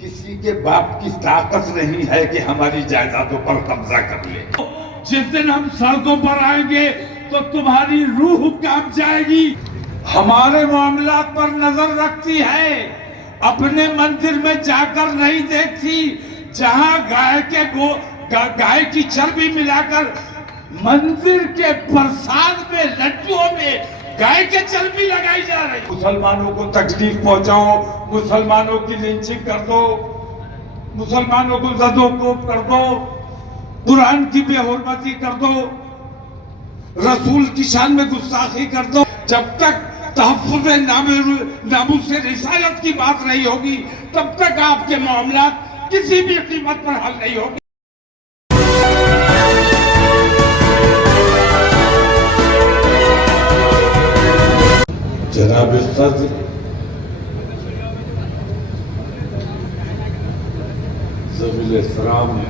کسی کے باپ کی طاقت نہیں ہے کہ ہماری جائیدادوں پر قبضہ کر لے۔ جس دن ہم سڑکوں پر آئیں گے تو تمہاری روح کانپ جائے گی۔ ہمارے معاملات پر نظر رکھتی ہے، اپنے مندر میں جا کر نہیں دیکھتی جہاں گائے کی چربی ملا کر مندر کے پرساد میں لڈوؤں میں گائے کے چربی لگائی جا رہی۔ مسلمانوں کو تکلیف پہنچاؤ، مسلمانوں کی لنچنگ کر دو، مسلمانوں کو زد و کوب کر دو، قرآن کی بے حرمتی کر دو، رسول کی شان میں گستاخی کر دو، جب تک تحفظ ناموس رسالت کی بات نہیں ہوگی تب تک آپ کے معاملات کسی بھی قیمت پر حل نہیں ہوگی۔ جناب صدر ذوی الاحترام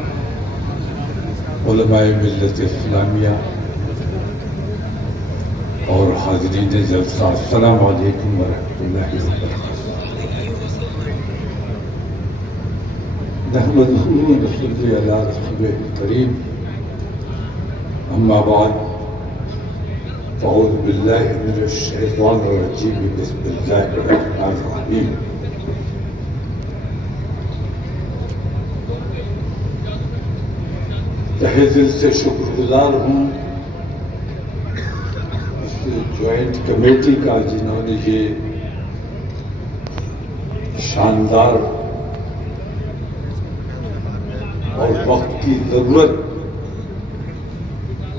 علماء ملت اسلامیہ اور حاضرین جلسہ، السلام علیکم ورحمۃ اللہ وبرکاتہ۔ نحمدہ ونصلی علی رسولہ الکریم، اما بعد، اعوذ باللہ من الشیطان الرجیم، بسم اللہ الرحمن الرحیم۔ تہہ دل سے شکر گزار ہوں جوائنٹ کمیٹی کا، جنہوں نے یہ شاندار اور وقت کی ضرورت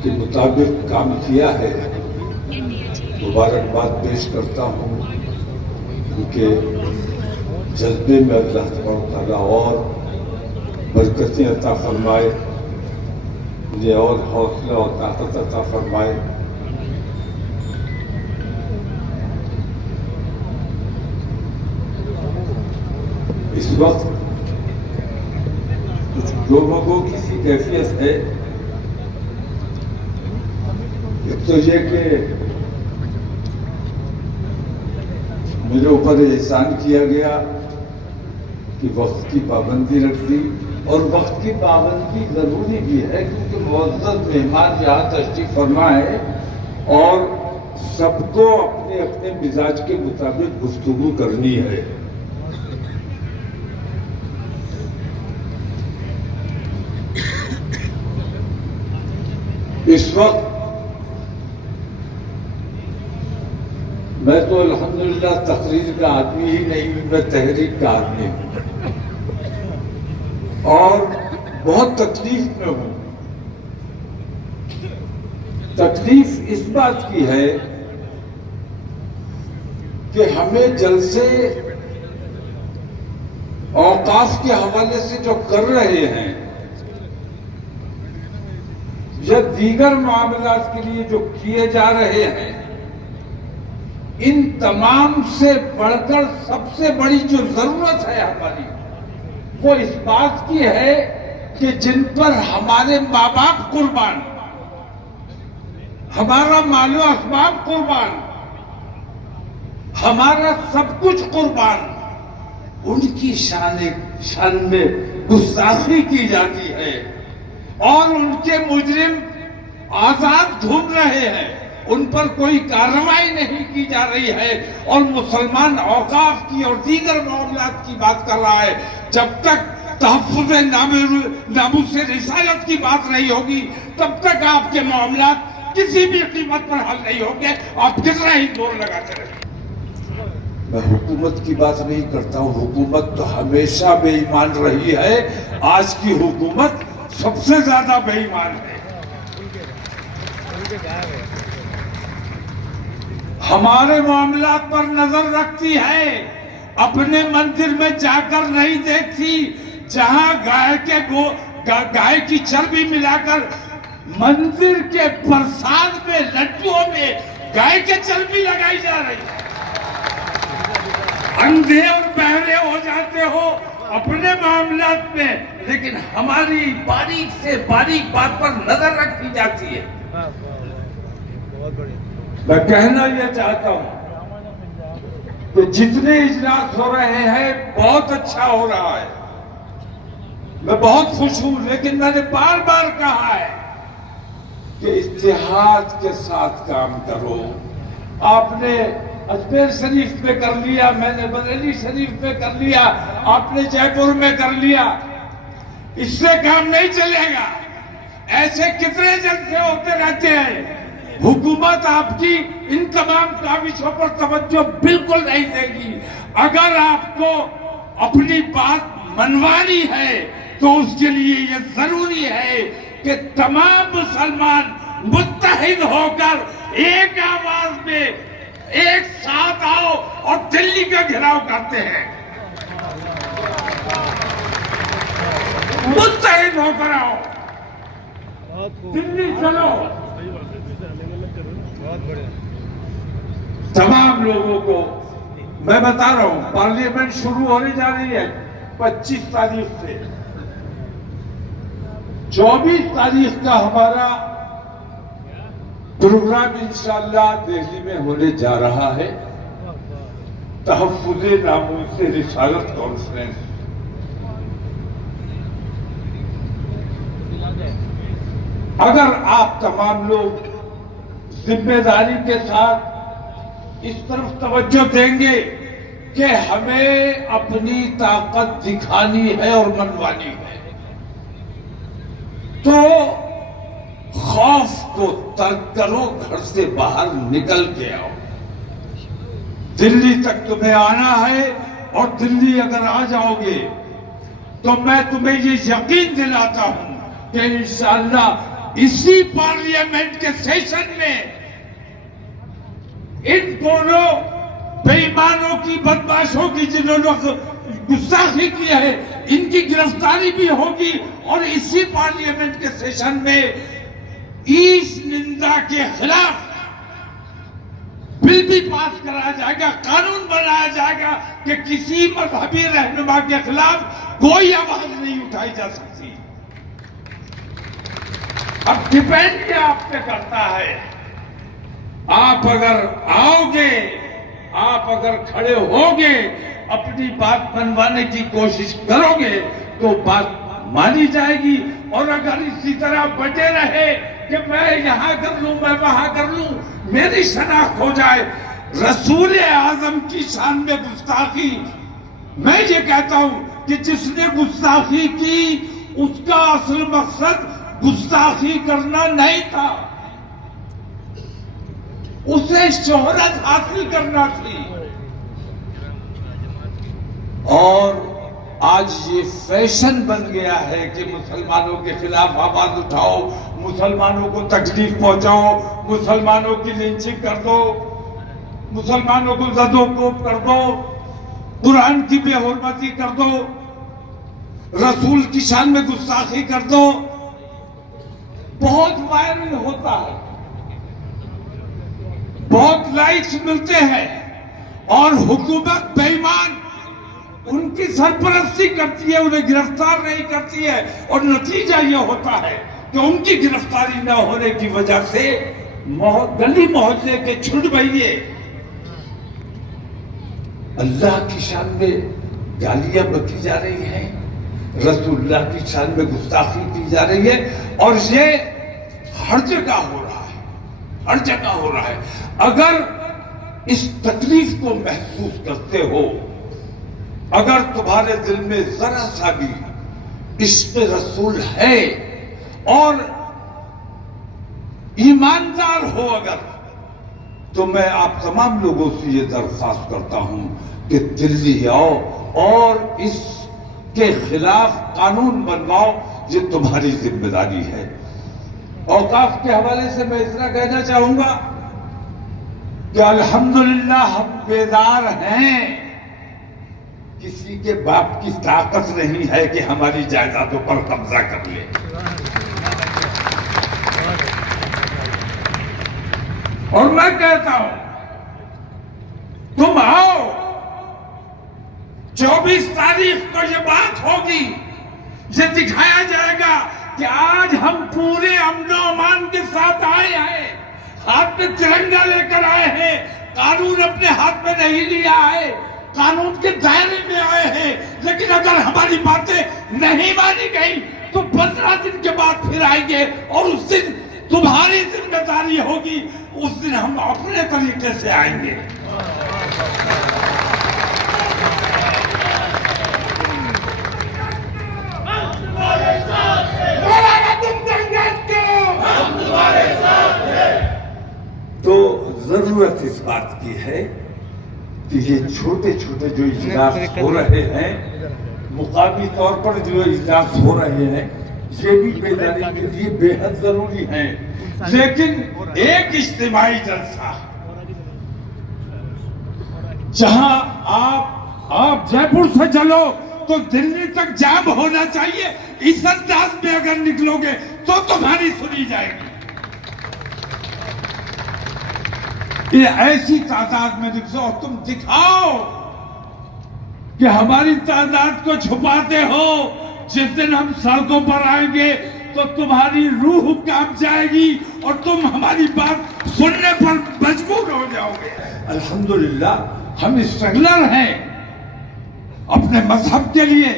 کے مطابق کام کیا ہے۔ مبارکباد پیش کرتا ہوں، کیونکہ جذبے میں اللہ تبارک تعالیٰ اور برکتیں عطا فرمائے، مجھے اور حوصلہ اور طاقت عطا فرمائے۔ اس وقت کچھ لوگوں کو کسی کیفیت ہے، ایک تو یہ کہ میرے اوپر احسان کیا گیا کہ وقت کی پابندی رکھ دی، اور وقت کی پابندی ضروری بھی ہے کیونکہ معزز مہمان یہاں تشریف فرما ہے اور سب کو اپنے اپنے مزاج کے مطابق گفتگو کرنی ہے۔ اس وقت میں تو الحمدللہ تقریر کا آدمی ہی نہیں ہوں، میں تحریک کا آدمی ہوں اور بہت تکلیف میں ہوں۔ تکلیف اس بات کی ہے کہ ہمیں جلسے اوقاف کے حوالے سے جو کر رہے ہیں یا دیگر معاملات کے لیے جو کیے جا رہے ہیں، ان تمام سے بڑھ کر سب سے بڑی جو ضرورت ہے ہماری، وہ اس بات کی ہے کہ جن پر ہمارے ماں باپ قربان، ہمارا مال و اسباب قربان، ہمارا سب کچھ قربان، ان کی شان میں گستاخی کی جاتی ہے اور ان کے مجرم آزاد گھوم رہے ہیں، ان پر کوئی کارروائی نہیں کی جا رہی ہے، اور مسلمان اوقاف کی اور دیگر معاملات کی بات کر رہا ہے۔ جب تک تحفظ ناموس رسالت کی بات نہیں ہوگی تب تک آپ کے معاملات کسی بھی قیمت پر حل نہیں ہوں گے، آپ کتنا ہی زور لگاتے رہیں۔ میں حکومت کی بات نہیں کرتا ہوں، حکومت تو ہمیشہ بے ایمان رہی ہے، آج کی حکومت سب سے زیادہ بے ایمان ہے۔ ہمارے معاملات پر نظر رکھتی ہے، اپنے مندر میں جا کر نہیں دیکھتی جہاں گائے کی چربی ملا کر مندر کے پرساد میں لڈوؤں میں گائے کے چربی لگائی جا رہی ہے۔ اندھے اور بہرے ہو جاتے ہو اپنے معاملات میں، لیکن ہماری باریک سے باریک بات پر نظر رکھی جاتی ہے۔ میں کہنا یہ چاہتا ہوں کہ جتنے اجلاس ہو رہے ہیں بہت اچھا ہو رہا ہے، میں بہت خوش ہوں، لیکن میں نے بار بار کہا ہے کہ اتحاد کے ساتھ کام کرو۔ آپ نے اجمیر شریف میں کر لیا، میں نے بریلی شریف میں کر لیا، آپ نے جے پور میں کر لیا، اس سے کام نہیں چلے گا۔ ایسے کتنے جلسے ہوتے رہتے ہیں۔ حکومت آپ کی ان تمام کاوشوں پر توجہ بالکل نہیں دے گی۔ اگر آپ کو اپنی بات منوانی ہے تو اس کے لیے یہ ضروری ہے کہ تمام مسلمان متحد ہو کر ایک آواز میں ایک ساتھ آؤ اور دلی کا گھیراؤ کرتے ہیں۔ متحد ہو کر آؤ، دلی چلو۔ تمام لوگوں کو میں بتا رہا ہوں، پارلیمنٹ شروع ہونے جا رہی ہے 25 تاریخ سے۔ 24 تاریخ کا ہمارا پروگرام انشاءاللہ دہلی میں ہونے جا رہا ہے، تحفظ ناموس رسالت کانفرنس۔ اگر آپ تمام لوگ ذمہ داری کے ساتھ اس طرف توجہ دیں گے کہ ہمیں اپنی طاقت دکھانی ہے اور منوانی ہے، تو خوف کو ترک کرو، گھر سے باہر نکل کے آؤ۔ دلی تک تمہیں آنا ہے، اور دلی اگر آ جاؤ گے تو میں تمہیں یہ یقین دلاتا ہوں کہ انشاءاللہ اسی پارلیمنٹ کے سیشن میں ان دونوں بے ایمانوں کی، بدماشوں کی، جنہوں نے گستاخی کی ہے، ان کی گرفتاری بھی ہوگی، اور اسی پارلیمنٹ کے سیشن میں اس نندا کے خلاف بل بھی پاس کرایا جائے گا، قانون بنایا جائے گا کہ کسی مذہبی رہنما کے خلاف کوئی آواز نہیں اٹھائی جا سکتی۔ اب ڈیپینڈ یہ آپ پہ کرتا ہے، آپ اگر آؤ گے، آپ اگر کھڑے ہوگے، اپنی بات منوانے کی کوشش کرو گے تو بات مانی جائے گی۔ اور اگر اسی طرح بٹے رہے کہ میں یہاں کر لوں، میں وہاں کر لوں، میری شناخت ہو جائے، رسول اعظم کی شان میں گستاخی، میں یہ کہتا ہوں کہ جس نے گستاخی کی اس کا اصل مقصد گستاخی کرنا نہیں تھا، اسے شہرت حاصل کرنا تھی۔ اور آج یہ فیشن بن گیا ہے کہ مسلمانوں کے خلاف آواز اٹھاؤ، مسلمانوں کو تکلیف پہنچاؤ، مسلمانوں کی لنچنگ کر دو، مسلمانوں کو زد و کوب کر دو، قرآن کی بے حرمتی کر دو، رسول کی شان میں گستاخی کر دو۔ بہت وائرل ہوتا ہے، بہت لائکس ملتے ہیں، اور حکومت بے ایمان ان کی سرپرستی کرتی ہے، انہیں گرفتار نہیں کرتی ہے، اور نتیجہ یہ ہوتا ہے کہ ان کی گرفتاری نہ ہونے کی وجہ سے گلی محلے کے چھٹ بھئیے اللہ کی شان میں گالیاں بکی جا رہی ہیں، رسول اللہ کی شان میں گستاخی کی جا رہی ہے، اور یہ ہر جگہ ہو رہا ہے، ہر جگہ ہو رہا ہے۔ اگر اس تکلیف کو محسوس کرتے ہو، اگر تمہارے دل میں ذرا سا بھی عشق رسول ہے اور ایماندار ہو اگر، تو میں آپ تمام لوگوں سے یہ درخواست کرتا ہوں کہ دلی آؤ اور اس کے خلاف قانون بنواؤ، یہ تمہاری ذمہ داری ہے۔ اوقاف کے حوالے سے میں اتنا کہنا چاہوں گا کہ الحمدللہ ہم بیدار ہیں، کسی کے باپ کی طاقت نہیں ہے کہ ہماری جائیدادوں پر قبضہ کر لے۔ اور میں کہتا ہوں تم آؤ، 24 تاریخ کو یہ بات ہوگی، یہ دکھایا جائے گا کہ آج ہم پورے امن و امان کے ساتھ آئے ہیں، ہاتھ میں ترنگا لے کر آئے ہیں، قانون اپنے ہاتھ میں نہیں لیا ہے، قانون کے دائرے میں آئے ہیں، لیکن اگر ہماری باتیں نہیں مانی گئی تو 15 دن کے بعد پھر آئیں گے اور اس دن تمہاری ذمہ داری ہوگی، اس دن ہم اپنے طریقے سے آئیں گے۔ تو ضرورت اس بات کی ہے کہ یہ چھوٹے چھوٹے جو اجلاس ہو رہے ہیں، مقامی طور پر جو اجلاس ہو رہے ہیں، یہ بھی بیداری کے لیے بے حد ضروری ہے، لیکن ایک اجتماعی جلسہ جہاں آپ جے پور سے چلو تو دلی تک جام ہونا چاہیے، اس انداز میں اگر نکلو گے تو تمہاری سنی جائے گی۔ یہ ایسی تعداد میں نکلو اور تم دکھاؤ کہ ہماری تعداد کو چھپاتے ہو، جس دن ہم سڑکوں پر آئیں گے تو تمہاری روح کانپ جائے گی اور تم ہماری بات سننے پر مجبور ہو جاؤ گے۔ الحمدللہ ہم اسٹرگلر ہیں، اپنے مذہب کے لیے،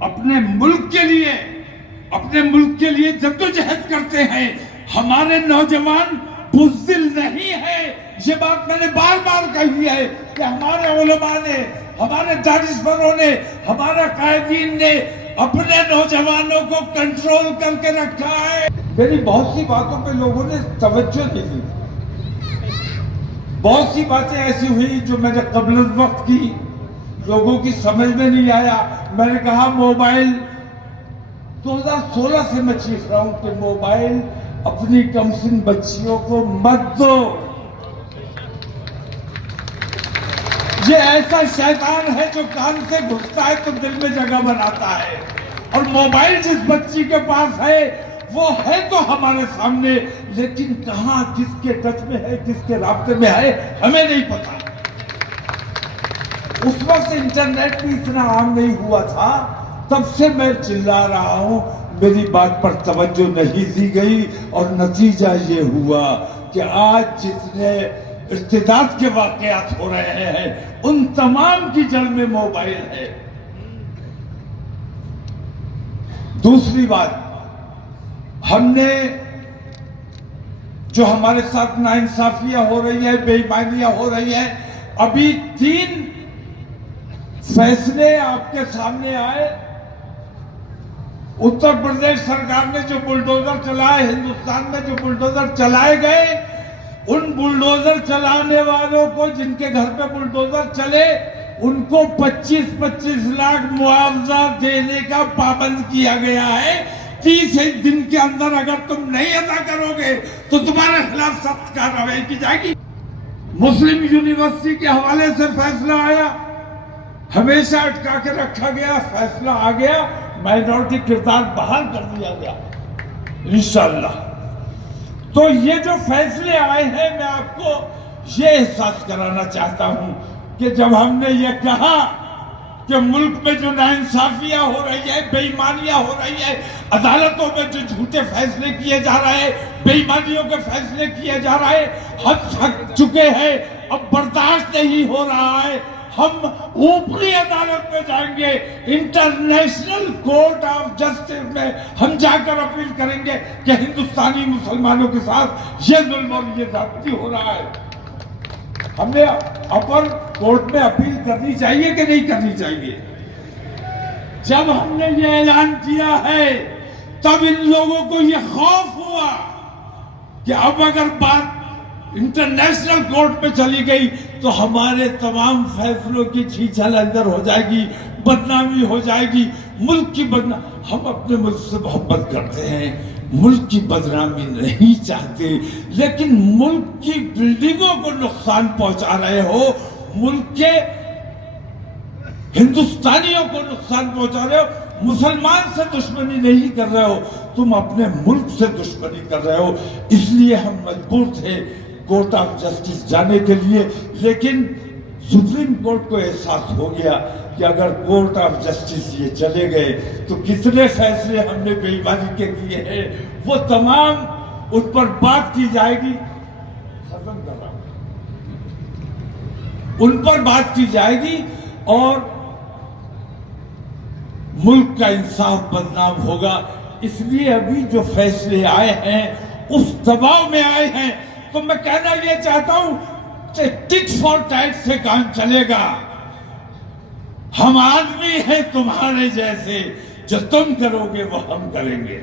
اپنے ملک کے لیے جدوجہد کرتے ہیں۔ ہمارے نوجوان بزدل نہیں ہے، یہ بات میں نے بار بار کہی ہے کہ ہمارے علماء نے، ہمارے دانشوروں نے، ہمارے قائدین نے اپنے نوجوانوں کو کنٹرول کر کے رکھا ہے۔ میری بہت سی باتوں پہ لوگوں نے توجہ نہیں دی، بہت سی باتیں ایسی ہوئی جو میں نے قبل الوقت کی، لوگوں کی سمجھ میں نہیں آیا۔ میں نے کہا موبائل 2016 سے میں چیخ رہا ہوں کہ موبائل اپنی کم سن بچیوں کو مت دو، یہ ایسا شیطان ہے جو کان سے گھستا ہے تو دل میں جگہ بناتا ہے، اور موبائل جس بچی کے پاس ہے وہ ہے تو ہمارے سامنے، لیکن کہاں کس کے ٹچ میں ہے، کس کے رابطے میں ہے، ہمیں نہیں پتا۔ اس وقت انٹرنیٹ بھی اتنا عام نہیں ہوا تھا، تب سے میں چلا رہا ہوں، میری بات پر توجہ نہیں دی گئی، اور نتیجہ یہ ہوا کہ آج جتنے ارتداد کے واقعات ہو رہے ہیں ان تمام کی جڑ میں موبائل ہے۔ دوسری بات، ہم نے جو ہمارے ساتھ ناانصافیاں ہو رہی ہیں، بے ایمانیاں ہو رہی ہیں، ابھی 3 فیصلے آپ کے سامنے آئے۔ اتر پردیش سرکار نے جو بلڈوزر چلائے، ہندوستان میں جو بلڈوزر چلائے گئے، ان بلڈوزر چلانے والوں کو، جن کے گھر پہ بلڈوزر چلے، ان کو 25-25 لاکھ معاوضہ دینے کا پابند کیا گیا ہے۔ 30 دن کے اندر اگر تم نہیں ادا کرو گے تو تمہارے خلاف سخت کارروائی کی جائے گی۔ مسلم یونیورسٹی کے حوالے سے فیصلہ آیا، ہمیشہ اٹکا کے رکھا گیا، فیصلہ آ گیا، مائنورٹی کردار بحال کر دیا گیا انشاءاللہ۔ تو یہ جو فیصلے آئے ہیں، میں آپ کو یہ احساس کرانا چاہتا ہوں کہ جب ہم نے یہ کہا کہ ملک میں جو ناانصافیاں ہو رہی ہے، بے ایمانیاں ہو رہی ہے، عدالتوں میں جو جھوٹے فیصلے کیے جا رہے ہیں، بے ایمانیوں کے فیصلے کیے جا رہے ہیں، ہم تھک چکے ہیں، اب برداشت نہیں ہو رہا ہے، ہم اوپری عدالت میں جائیں گے، انٹرنیشنل کورٹ آف جسٹس میں ہم جا کر اپیل کریں گے کہ ہندوستانی مسلمانوں کے ساتھ یہ ظلم اور یہ زیادتی ہو رہا ہے۔ ہم نے اپر کورٹ میں اپیل کرنی چاہیے کہ نہیں کرنی چاہیے؟ جب ہم نے یہ اعلان کیا ہے تب ان لوگوں کو یہ خوف ہوا کہ اب اگر بات انٹرنیشنل کورٹ پہ چلی گئی تو ہمارے تمام فیصلوں کی چھیچھل اندر ہو جائے گی، بدنامی ہو جائے گی، ملک کی بدنامی۔ ہم اپنے ملک سے محبت کرتے ہیں، ملک کی بدنامی نہیں چاہتے، لیکن ملک کی بلڈنگوں کو نقصان پہنچا رہے ہو، ملک کے ہندوستانیوں کو نقصان پہنچا رہے ہو، مسلمان سے دشمنی نہیں کر رہے ہو، تم اپنے ملک سے دشمنی کر رہے ہو۔ اس لیے ہم مجبور تھے کورٹ آف جسٹس جانے کے لیے، لیکن سپریم کورٹ کو احساس ہو گیا کہ اگر کورٹ آف جسٹس یہ چلے گئے تو کتنے فیصلے ہم نے بے ایمانی کے کیے ہیں وہ تمام ان پر بات کی جائے گی، ختم کر رہا ہوں، ان پر بات کی جائے گی اور ملک کا انصاف بدنام ہوگا. اس لیے ابھی جو فیصلے آئے ہیں اس دباؤ میں آئے ہیں. تو میں کہنا یہ چاہتا ہوں کہ ٹٹ فار ٹیٹ سے کام چلے گا. ہم آدمی ہیں تمہارے جیسے, جو تم کرو گے وہ ہم کریں گے.